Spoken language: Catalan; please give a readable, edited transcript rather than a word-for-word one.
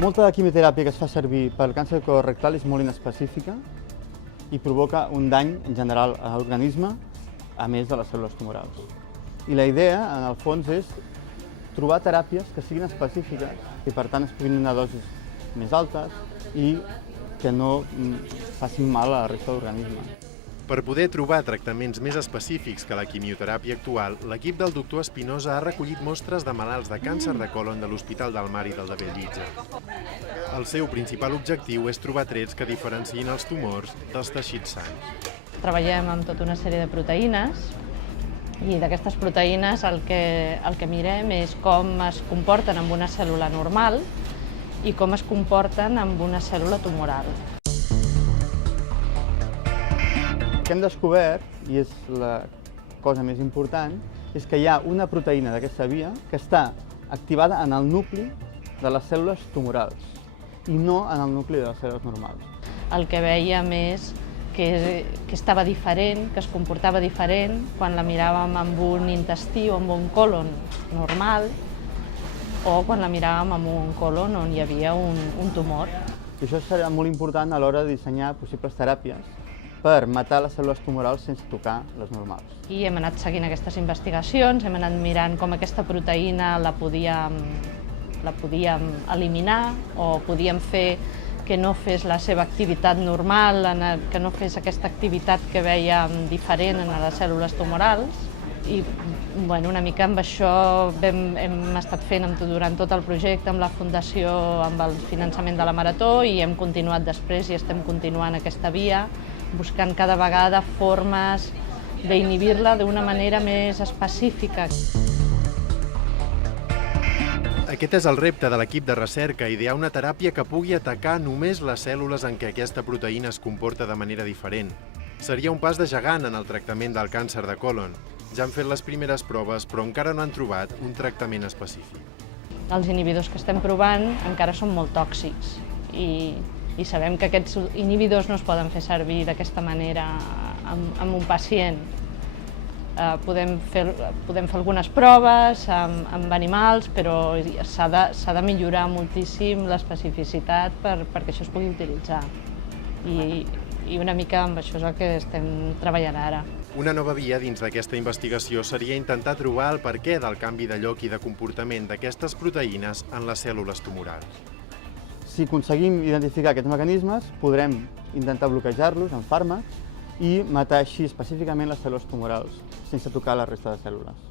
Molta de quimioteràpia que es fa servir pel càncer colorectal és molt inespecífica i provoca un dany en general a l'organisme, a més de les cèl·lules tumorals. I la idea, en el fons, és trobar teràpies que siguin específiques i per tant es puguin donar dosis més altes i que no facin mal a la resta de l'organisme. Per poder trobar tractaments més específics que la quimioteràpia actual, l'equip del doctor Espinosa ha recollit mostres de malalts de càncer de còlon de l'Hospital del Mar i del de Bellvitge. El seu principal objectiu és trobar trets que diferenciïn els tumors dels teixits sans. Treballem amb tota una sèrie de proteïnes i d'aquestes proteïnes el que mirem és com es comporten amb una cèl·lula normal i com es comporten amb una cèl·lula tumoral. El que hem descobert, i és la cosa més important, és que hi ha una proteïna d'aquesta via que està activada en el nucli de les cèl·lules tumorals i no en el nucli de les cèl·lules normals. El que vèiem és que estava diferent, que es comportava diferent quan la miràvem amb un intestí o amb un còlon normal o quan la miràvem amb un còlon on hi havia un tumor. I això serà molt important a l'hora de dissenyar possibles teràpies per matar les cèl·lules tumorals sense tocar les normals. I hem anat seguint aquestes investigacions, hem anat mirant com aquesta proteïna la podíem eliminar o podíem fer que no fes la seva activitat normal, que no fes aquesta activitat que vèiem diferent en les cèl·lules tumorals. I una mica amb això hem estat fent durant tot el projecte, amb la Fundació, amb el finançament de la Marató, i hem continuat després i estem continuant aquesta via, buscant cada vegada formes d'inhibir-la d'una manera més específica. Aquest és el repte de l'equip de recerca, idear una teràpia que pugui atacar només les cèl·lules en què aquesta proteïna es comporta de manera diferent. Seria un pas de gegant en el tractament del càncer de còlon. Ja han fet les primeres proves, però encara no han trobat un tractament específic. Els inhibidors que estem provant encara són molt tòxics i sabem que aquests inhibidors no es poden fer servir d'aquesta manera amb un pacient. Podem fer algunes proves amb animals, però s'ha de millorar moltíssim l'especificitat perquè això es pugui utilitzar. I una mica amb això és el que estem treballant ara. Una nova via dins d'aquesta investigació seria intentar trobar el perquè del canvi de lloc i de comportament d'aquestes proteïnes en les cèl·lules tumorals. Si aconseguim identificar aquests mecanismes, podrem intentar bloquejar-los amb fàrmacs i matar així específicament les cèl·lules tumorals, sense tocar la resta de cèl·lules.